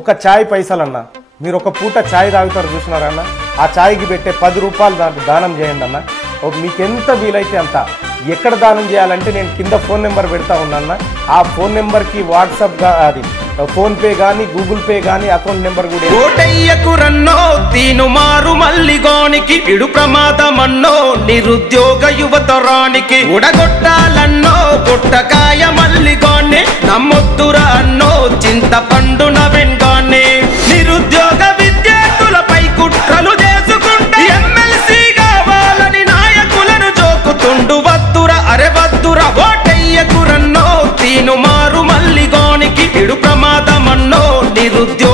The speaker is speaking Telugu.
ఒక చాయ్ పైసలన్నా, మీరు ఒక పూట చాయ్ తాగుతారు చూసినారన్న, ఆ చాయ్కి పెట్టే 10 రూపాయలు దాంట్లో దానం చేయండి అన్న. మీకు ఎంత వీలైతే అంత. ఎక్కడ దానం చేయాలంటే నేను కింద ఫోన్ నెంబర్ పెడతా ఉన్నాన్న. ఆ ఫోన్ నెంబర్కి వాట్సాప్గా అది ఫోన్పే కానీ గూగుల్ పే కానీ అకౌంట్ నెంబర్ కూడా. ఓటయ్యకు రన్నో తీను మారు మల్లిగోనికి ఇడు ప్రమాదమన్నో నిరుద్యోగ యువతరానికి ఉడగొట్టాలన్నో గుట్టకాయ మల్లిగోన్ని నమ్మొద్దురా అన్నో చింతపండు నవెన్గాన్ని నిరుద్యోగ విద్యార్థులపై కుట్రలు చేసుకుంటే ఎమ్మెల్సీ కావాలని నాయకులను జోకుతుండు వద్దురా అరే వద్దురా ఓటయ్యకు రన్నో తీను మారు మల్లిగోనికి ఇడు ప్రమాదమన్నో నిరుద్యోగ